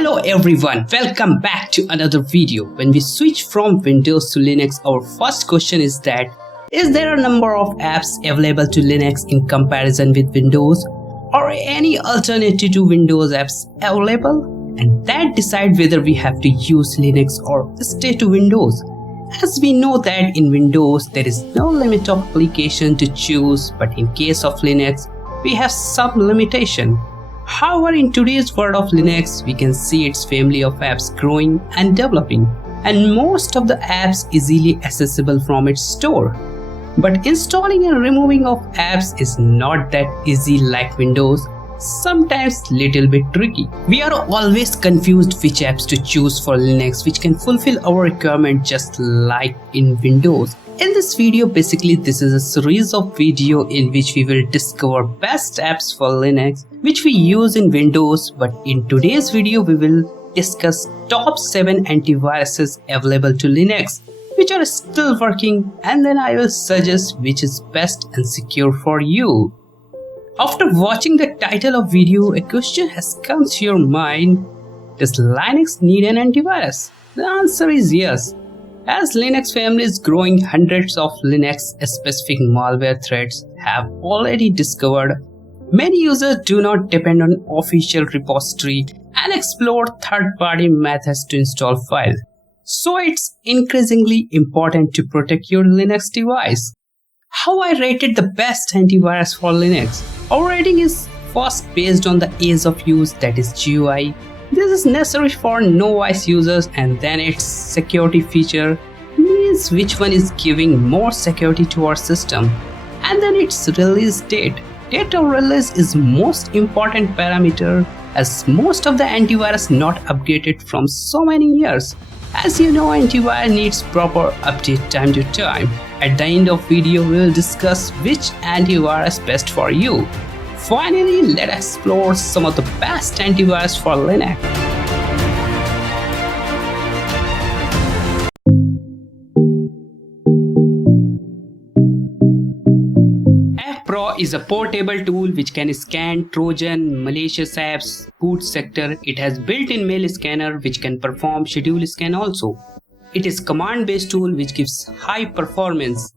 Hello everyone, welcome back to another video. When we switch from Windows to Linux, our first question is that, is there a number of apps available to Linux in comparison with Windows, or any alternative to Windows apps available? And that decide whether we have to use Linux or stay to Windows. As we know that in Windows there is no limit of application to choose, but in case of Linux we have some limitation. However, in today's world of Linux, we can see its family of apps growing and developing, and most of the apps easily accessible from its store. But installing and removing of apps is not that easy like Windows, sometimes little bit tricky. We are always confused which apps to choose for Linux which can fulfill our requirement just like in Windows. In this video, basically this is a series of video in which we will discover best apps for Linux which we use in Windows, but in today's video we will discuss top 7 antiviruses available to Linux which are still working, and then I will suggest which is best and secure for you. After watching the title of video, a question has come to your mind: does Linux need an antivirus? The answer is yes. As Linux family is growing, hundreds of Linux-specific malware threats have already discovered. Many users do not depend on official repository and explore third-party methods to install files. So it's increasingly important to protect your Linux device. How I rated the best antivirus for Linux? Our rating is first based on the ease of use, that is GUI. This is necessary for novice users, and then its security feature means which one is giving more security to our system, and then its release date. Date of release is most important parameter, as most of the antivirus not updated from so many years. As you know, antivirus needs proper update time to time. At the end of video, we will discuss which antivirus best for you. Finally, let's explore some of the best antivirus for Linux. Pro is a portable tool which can scan Trojan, malicious apps, boot sector. It has built-in mail scanner which can perform schedule scan also. It is command-based tool which gives high performance.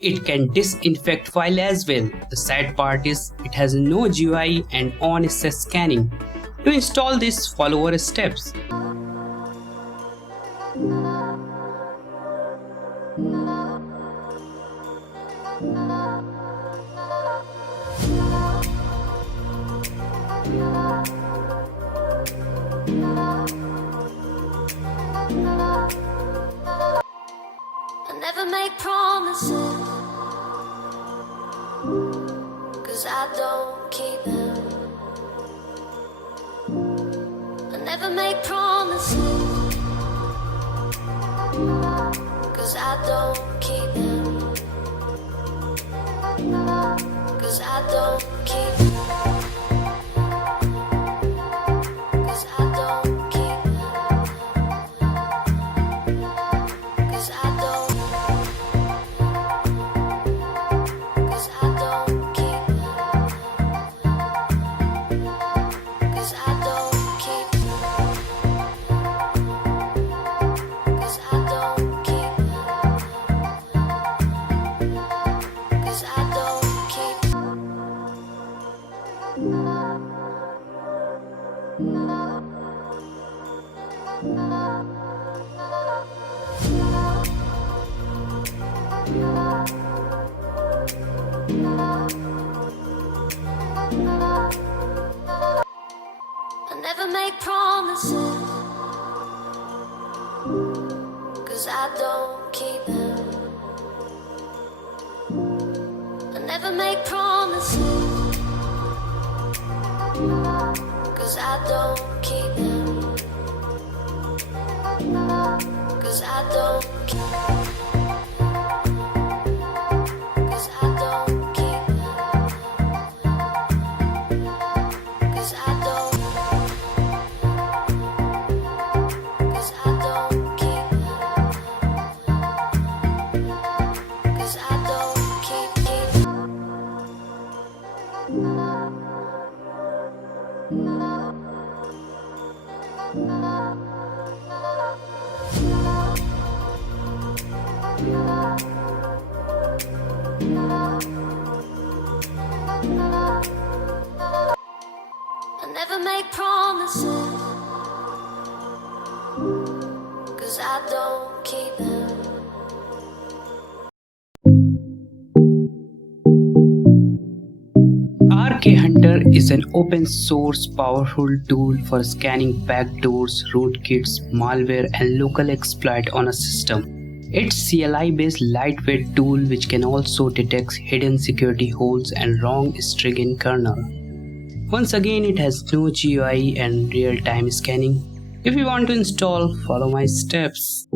It can disinfect file as well. The sad part is it has no GUI and on-access scanning. To install this, follow our steps. I never make promises, 'cause I don't keep them. I never make promises, 'cause I don't keep them. 'Cause I don't keep them. 'Cause I don't keep them. 'Cause I don't. 'Cause I don't keep them. 'Cause I don't keep them. 'Cause I don't keep them. 'Cause I don't keep I never make promises, 'cause I don't keep them. I never make promises, 'cause I don't keep them. 'Cause I don't keep them. 'Cause I don't keep them. 'Cause I don't. 'Cause I don't keep them. 'Cause I don't keep them. I never make promises, 'cause I don't keep them. RKHunter is an open source powerful tool for scanning backdoors, rootkits, malware and local exploit on a system. It's CLI based lightweight tool which can also detect hidden security holes and wrong string in kernel. Once again, it has no GUI and real-time scanning. If you want to install, follow my steps.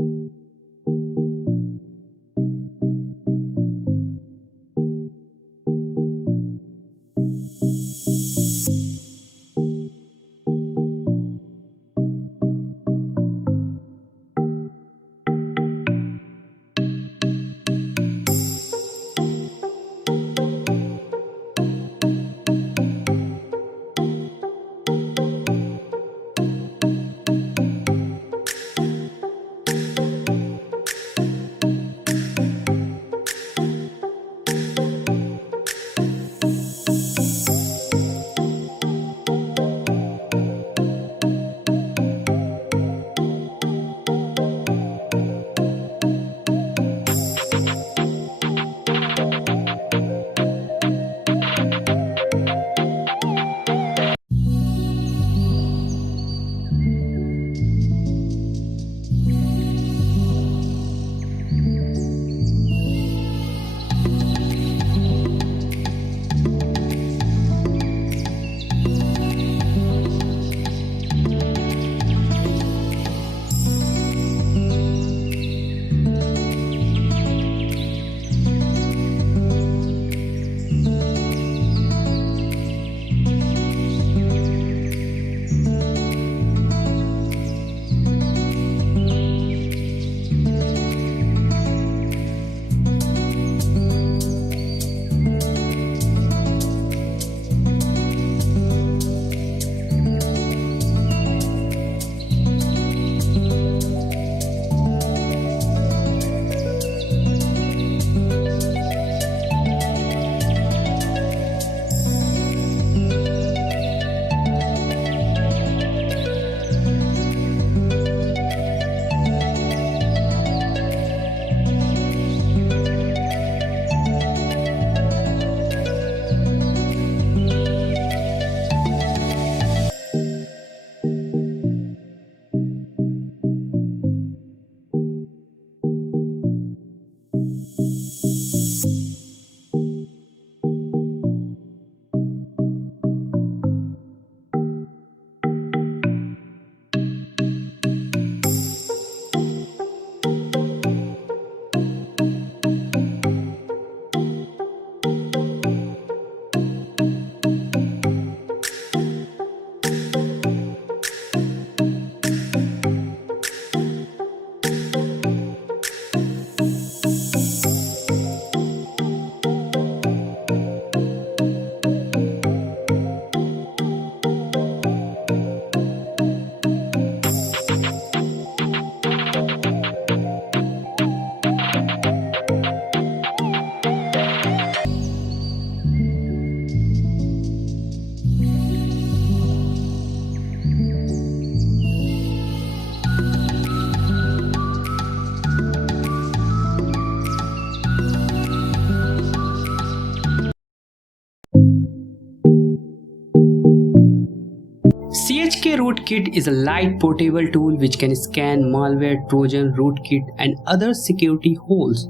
Chchk Rootkit is a light portable tool which can scan malware, trojan, rootkit and other security holes.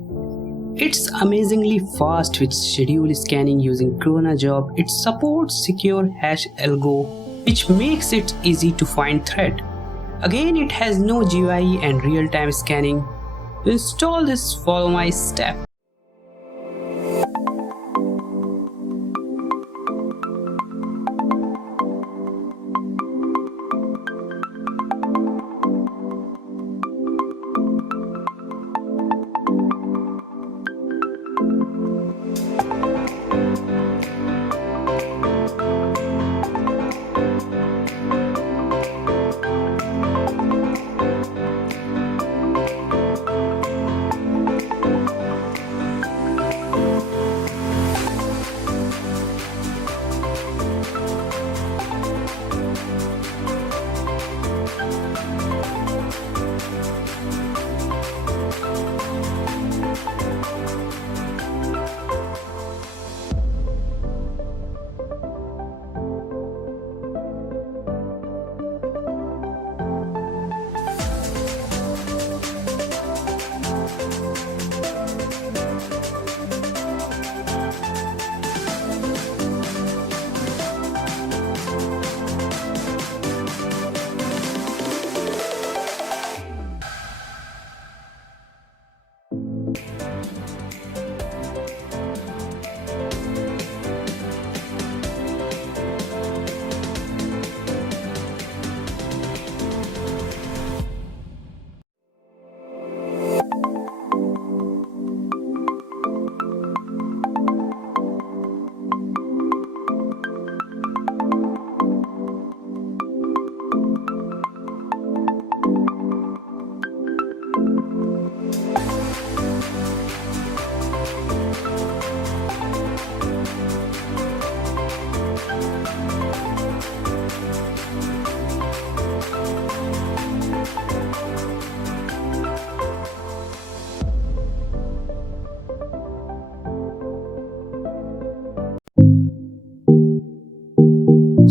It's amazingly fast with schedule scanning using cron job. It supports secure hash algo which makes it easy to find threat. Again, it has no GUI and real-time scanning. To install this, follow my step.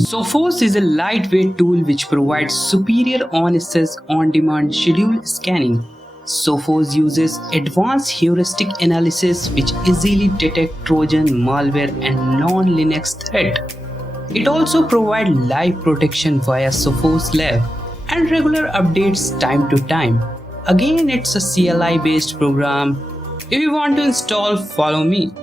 Sophos is a lightweight tool which provides superior on-access on-demand schedule scanning. Sophos uses advanced heuristic analysis which easily detects Trojan, malware and non-Linux threat. It also provides live protection via Sophos Lab and regular updates time to time. Again, it's a CLI based program. If you want to install, follow me.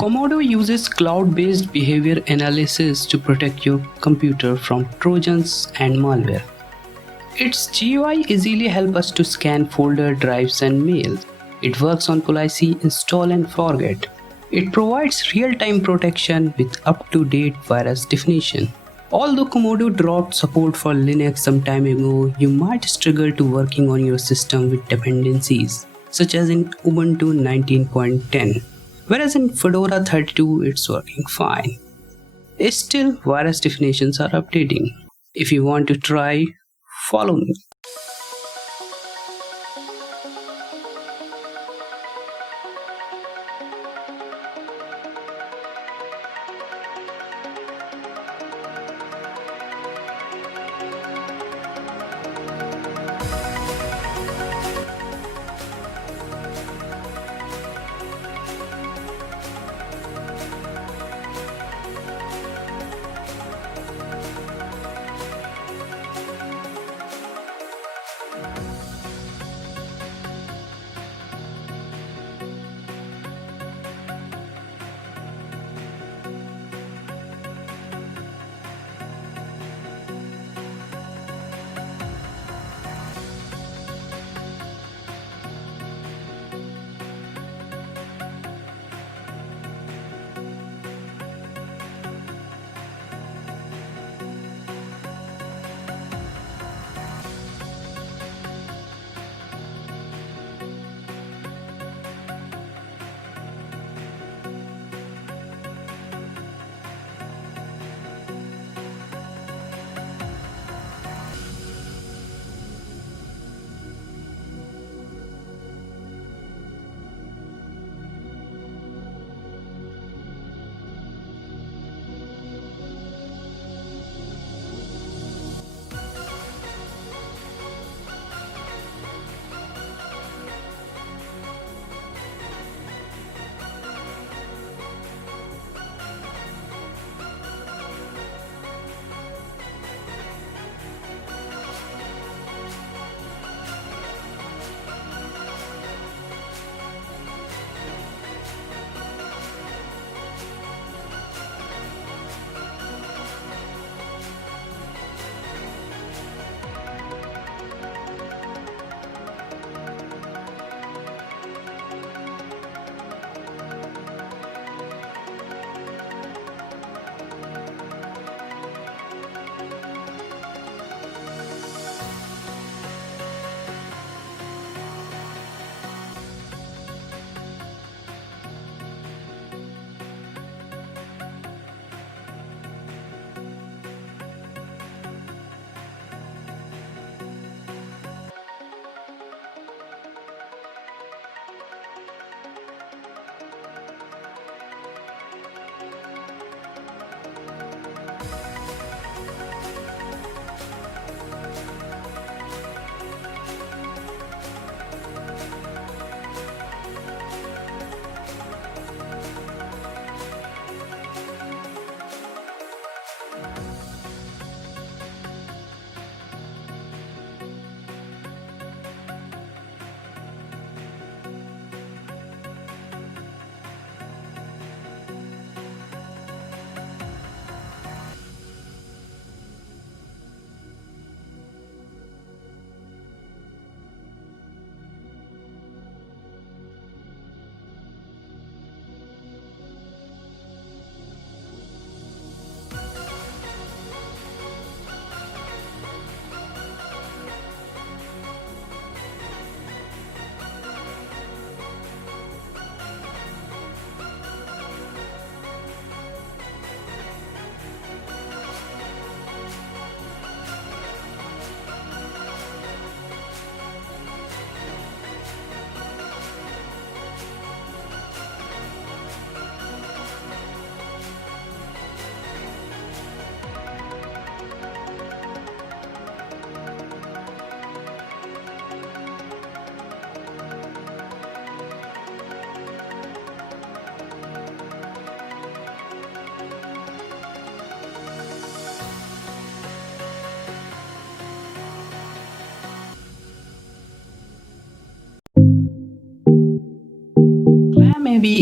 Komodo uses cloud-based behavior analysis to protect your computer from Trojans and malware. Its GUI easily helps us to scan folder drives and mails. It works on policy install and forget. It provides real-time protection with up-to-date virus definition. Although Komodo dropped support for Linux some time ago, you might struggle to working on your system with dependencies, such as in Ubuntu 19.10. Whereas in Fedora 32 it's working fine. Still, virus definitions are updating. If you want to try, follow me.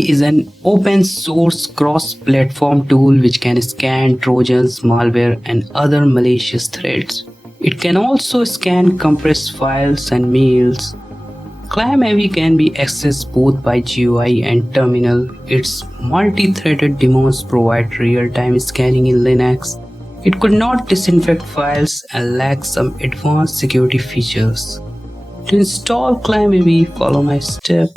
is an open source cross-platform tool which can scan trojans, malware and other malicious threats. It can also scan compressed files and mails. ClamAV can be accessed both by GUI and terminal. Its multi-threaded daemons provide real-time scanning in Linux. It could not disinfect files and lacks some advanced security features. To install ClamAV, follow my step.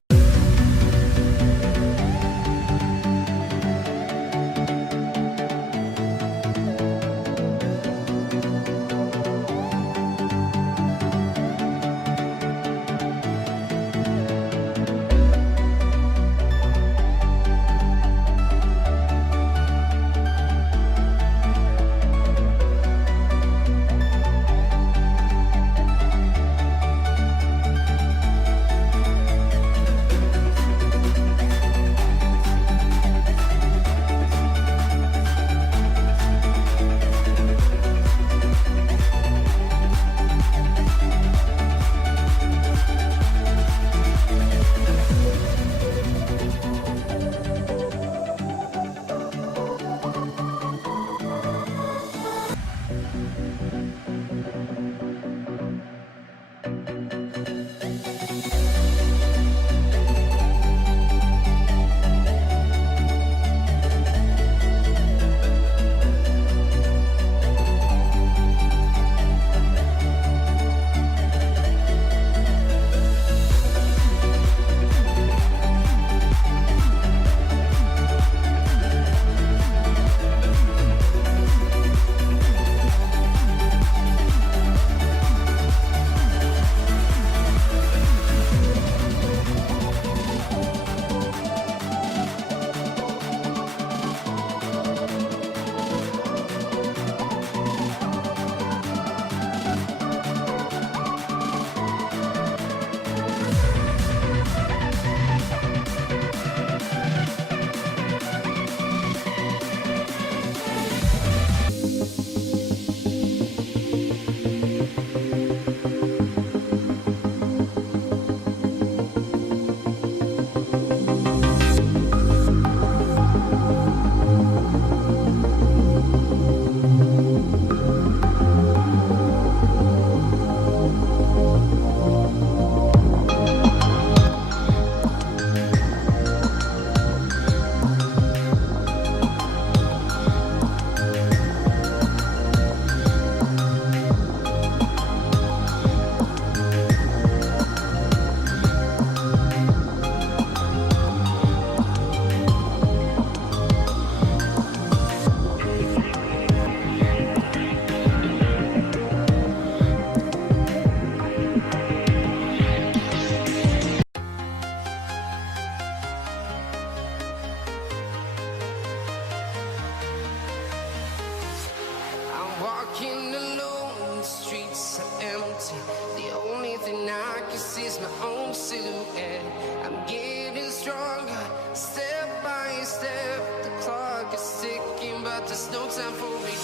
Walking alone, the streets are empty. The only thing I can see is my own silhouette. I'm getting stronger, step by step. The clock is ticking, but there's no time for me.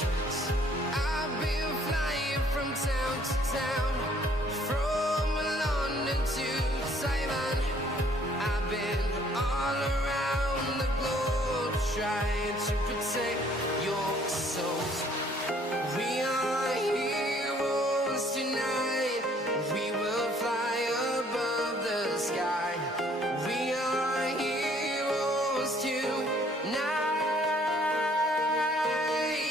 I've been flying from town to town, from London to Taiwan. I've been all around the globe, trying to protect your soul. We are heroes tonight. We will fly above the sky. We are heroes tonight.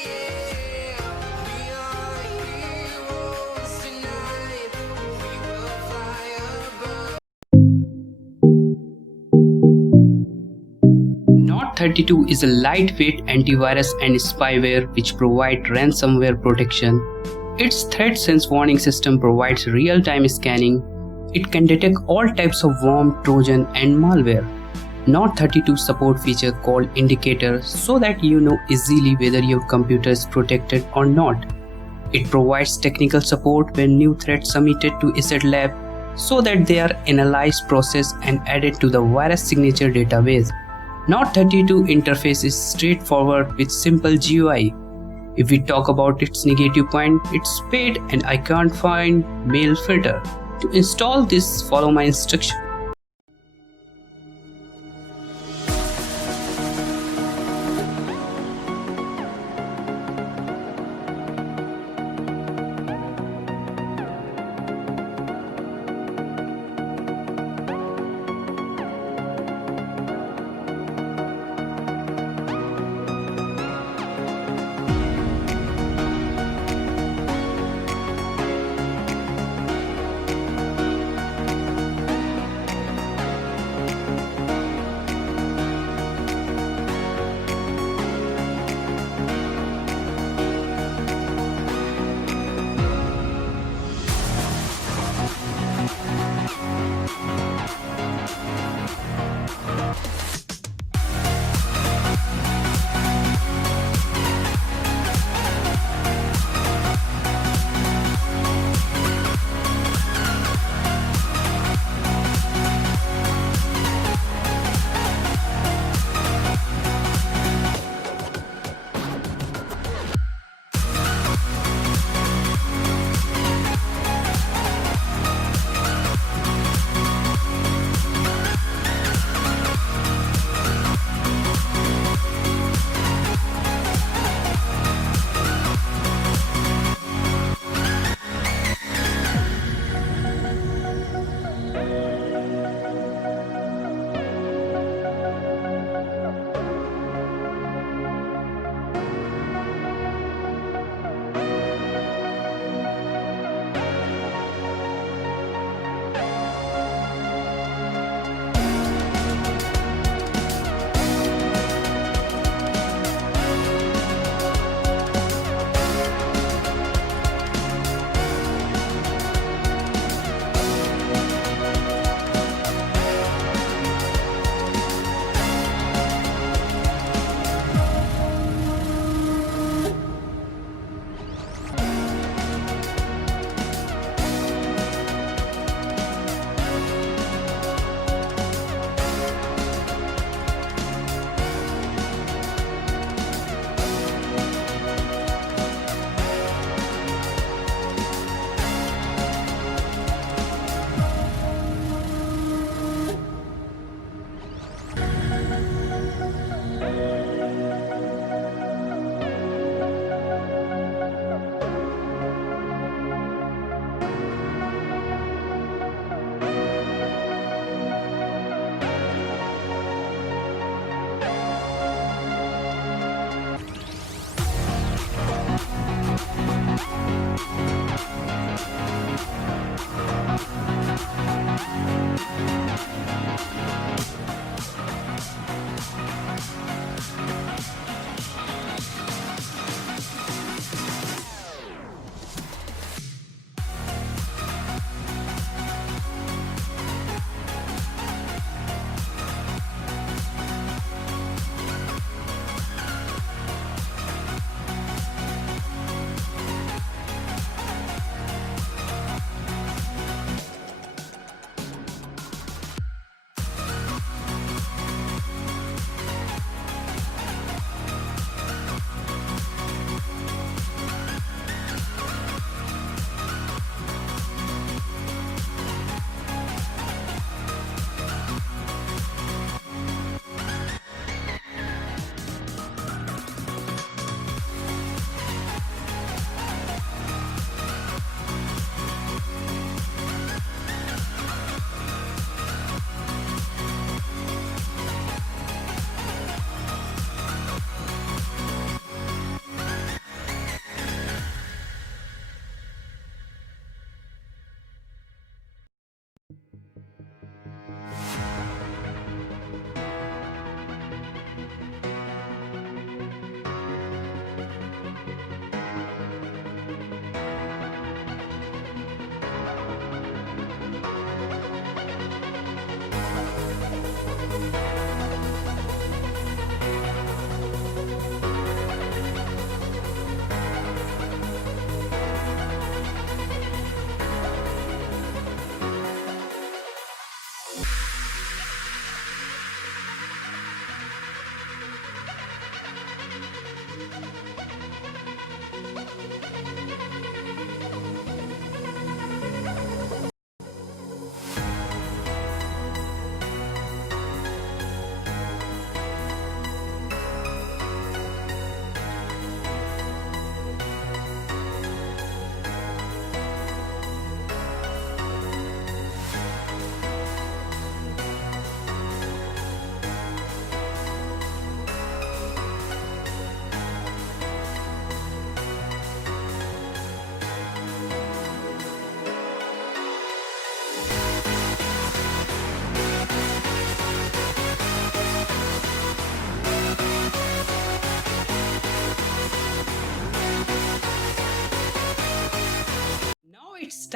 Yeah. We are heroes tonight. We will fly above. Node32 is a lightweight antivirus and spyware which provide ransomware protection. Its threat sense warning system provides real-time scanning. It can detect all types of worm, trojan and malware. Node32 support feature called indicator so that you know easily whether your computer is protected or not. It provides technical support when new threats submitted to Asset Lab so that they are analyzed, processed and added to the virus signature database. Node32 interface is straightforward with simple GUI. If we talk about its negative point, it's paid and I can't find mail filter. To install this, follow my instruction.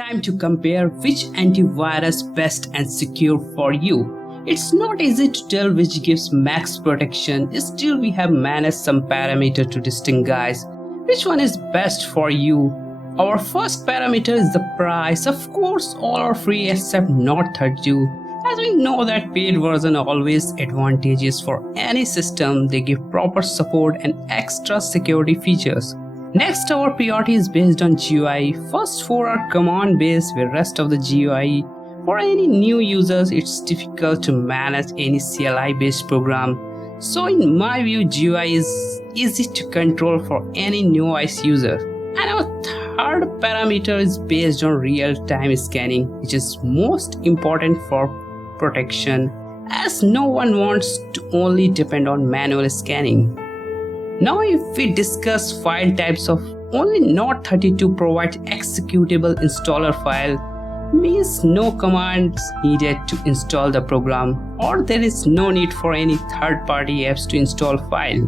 time to compare which antivirus best and secure for you. It's not easy to tell which gives max protection, still we have managed some parameter to distinguish which one is best for you. Our first parameter is the price. Of course, all are free except Not 32. As we know that paid version always advantageous for any system, they give proper support and extra security features. Next, our priority is based on GUI. First 4 are command based with rest of the GUI. For any new users, it's difficult to manage any CLI based program. So in my view, GUI is easy to control for any new OS user. And our third parameter is based on real-time scanning, which is most important for protection, as no one wants to only depend on manual scanning. Now if we discuss file types, of only Not 32 provides executable installer file, means no commands needed to install the program, or there is no need for any third-party apps to install file.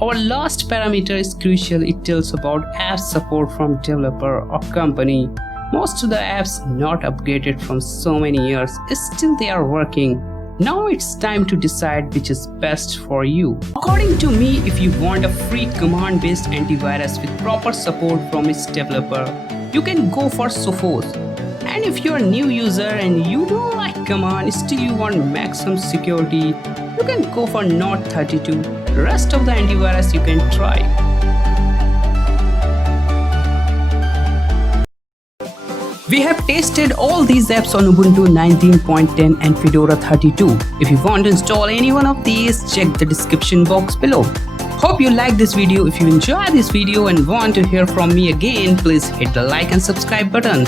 Our last parameter is crucial. It tells about app support from developer or company. Most of the apps not upgraded from so many years, still they are working. Now it's time to decide which is best for you. According to me, if you want a free command-based antivirus with proper support from its developer, you can go for Sophos. And if you're a new user and you don't like command, still you want maximum security, you can go for Not 32. Rest of the antivirus you can try. We have tested all these apps on Ubuntu 19.10 and Fedora 32. If you want to install any one of these, check the description box below. Hope you like this video. If you enjoy this video and want to hear from me again, please hit the like and subscribe button.